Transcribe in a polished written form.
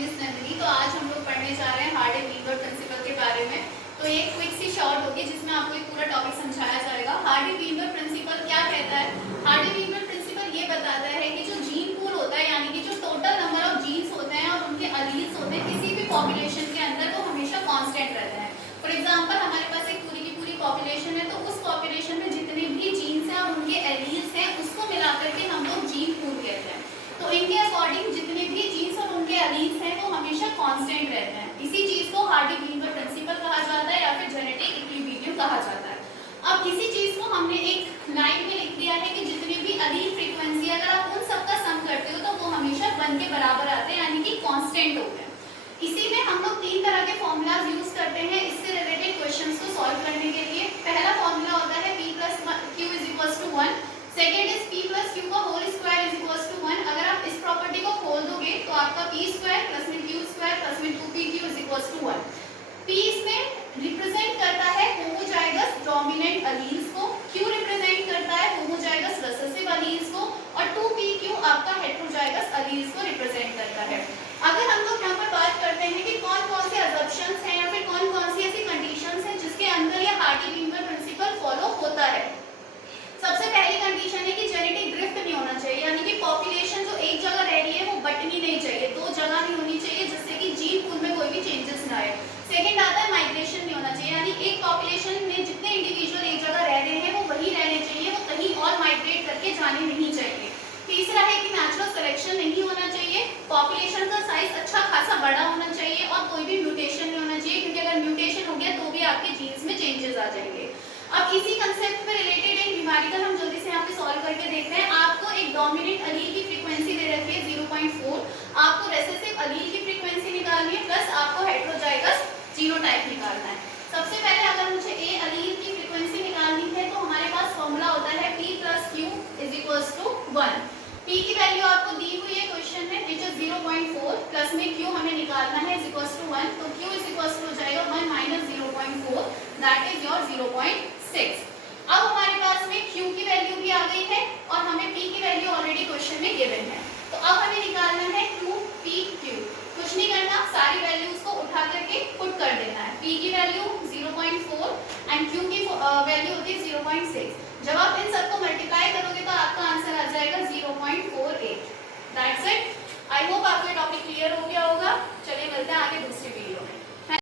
Miss Nandini. तो आज हम लोग पढ़ने जा रहे हैं हार्डी-वीवर प्रिंसिपल के बारे में। तो एक क्विक सी शॉर्ट होगी जिसमें आपको एक पूरा टॉपिक समझाया जाएगा। हार्डी-वीवर प्रिंसिपल क्या कहता है? हार्डी-वीवर प्रिंसिपल ये बताता है कि जो जीन पूल होता है, यानी कि जो टोटल नंबर ऑफ जीन्स होते हैं और उनके अलील्स होते हैं किसी भी पॉपुलेशन के अंदर, वो हमेशा कांस्टेंट रहते हैं। फॉर एग्जांपल, हमारे पास एक पूरी की पूरी पॉपुलेशन है, तो उस पॉपुलेशन में जितने भी जीन्स हैं और उनके एलील्स हैं, उसको मिलाकर के हम लोग जीन पूल कहते हैं। तो इनके अकॉर्डिंग जितने भी जीन्स और उनके एलील्स हैं वो हमेशा कांस्टेंट रहते हैं। इसी चीज को हार्डी-वीवर प्रिंसिपल कहा जाता है या फिर जेनेटिक इक्विलिब्रियम कहा जाता है। अब इसी चीज को हमने एक लाइन में लिख दिया है कि जितनी भी एलील फ्रीक्वेंसी, अगर आप उन सबका सम करते हो तो वो हमेशा 1 के बराबर आते हैं, यानी कि कांस्टेंट होते हैं। इसी में हम लोग 3 तरह के फॉर्मूलाज यूज करते हैं इससे रिलेटेड क्वेश्चंस को सॉल्व करने के लिए। पहला फॉर्मूला होता है p + q = 1। Second is p + q का होल स्क्वायर = 1। अगर आप इस प्रॉपर्टी को खोल दोगे तो आपका p² + q² + 2pq = 1। p इसमें रिप्रेजेंट करता है होमोजाइगस डोमिनेंट एलील्स को, q रिप्रेजेंट करता है होमोजाइगस रिसेसिव एलील्स को और 2pq आपका हेटेरोजाइगस एलील्स को रिप्रेजेंट करता है। अगर हम लोग यहाँ पर बात करते हैं कि कौन कौन से असम्पशंस हैं या फिर कौन कौन सी ऐसी कंडीशंस हैं जिसके अंदर ये हार्डी-वीवर प्रिंसिपल फॉलो होता है। सबसे पहली कंडीशन है कि जेनेटिक ड्रिफ्ट नहीं होना चाहिए, यानी कि पॉपुलेशन जो एक जगह रह रही है वो बटनी नहीं चाहिए, 2 जगह नहीं होनी चाहिए, जिससे कि जीन पूल में कोई भी चेंजेस ना आए। सेकंड आता है माइग्रेशन नहीं होना चाहिए, यानी एक पॉपुलेशन में जितने इंडिविजुअल एक जगह रह रहे हैं वो वही रहने चाहिए, वो कहीं और माइग्रेट करके जाने नहीं चाहिए। तीसरा है कि नेचुरल सिलेक्शन नहीं होना चाहिए, पॉपुलेशन का साइज अच्छा खासा बड़ा होना चाहिए और कोई भी म्यूटेशन नहीं होना चाहिए, क्योंकि अगर म्यूटेशन हो गया तो भी आपके जीन्स में चेंजेस आ जाएंगे। अब इसी कंसेप्ट पे रिलेटेड एक न्यूमेरिकल हम जल्दी से यहाँ पे सॉल्व करके देखते हैं। आपको एक डोमिनेंट एलील की फ्रीक्वेंसी दे रखी है 0.4, आपको रेसेसिव एलील की फ्रीक्वेंसी निकालनी है, प्लस आपको हेटेरोजाइगस जीनोटाइप निकालना है। सबसे पहले अगर मुझे ए एलील की फ्रीक्वेंसी निकालनी है तो हमारे पास फॉर्मूला होता है p + q = 1। p की वैल्यू आपको दी हुई है क्वेश्चन में, विच इज 0.4, प्लस में q हमें निकालना है = 1, तो q हो जाएगा 1 - 0.4, दैट इज योर 0.6। अब हमारे पास में q की वैल्यू भी आ गई है और हमें p की वैल्यू ऑलरेडी क्वेश्चन में गिवन है। तो अब हमें निकालना है 2pq। कुछ नहीं करना, सारी वैल्यूज को उठा करके पुट कर देना है। p की वैल्यू 0.4 एंड q की वैल्यू होती है 0.6। जब आप इन सबको मल्टीप्लाई करोगे तो आपका आंसर आ जाएगा 0.48। That's it. आई होप आपको टॉपिक क्लियर हो गया होगा। चलिए मिलते हैं आगे दूसरी वीडियो।